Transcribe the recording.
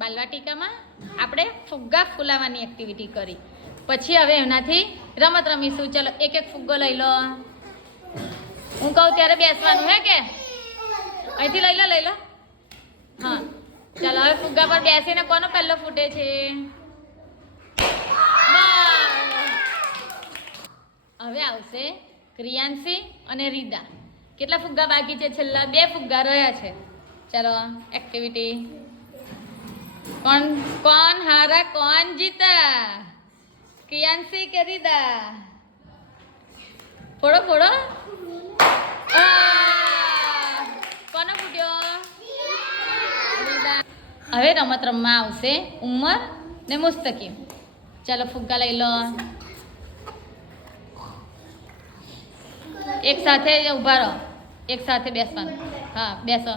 બાલવાટિકામાં આપણે ફુગ્ગા ફૂલાવાની એક્ટિવિટી કરી. પછી હવે એનાથી રમત રમીશું. ચલો એક એક ફુગ્ગો લઈ લો. હું કહું ત્યારે બેસવાનું હે કે અહીંથી લઈ લો. હા ચાલો હવે ફુગ્ગા પર બેસીને કોનો પહેલો ફૂટે છે? હવે આવશે ક્રિયાંશી અને રીદા. કેટલા ફુગ્ગા બાકી છે? છેલ્લા 2 ફુગ્ગા રહ્યા છે. ચાલો એક્ટિવિટી. કોણ હારા કોણ જીતા? ક્રિયાંશી કે રીદા? ફોડો કોનો ફૂટ્યો? રીદા. હવે રમત રમવા આવશે ઉમર ને મુસ્તકીમ. ચાલો ફુગ્ગા લઈ લો. એક સાથે ઊભા રહો. એક સાથે બેસવાનું. હા બેસો.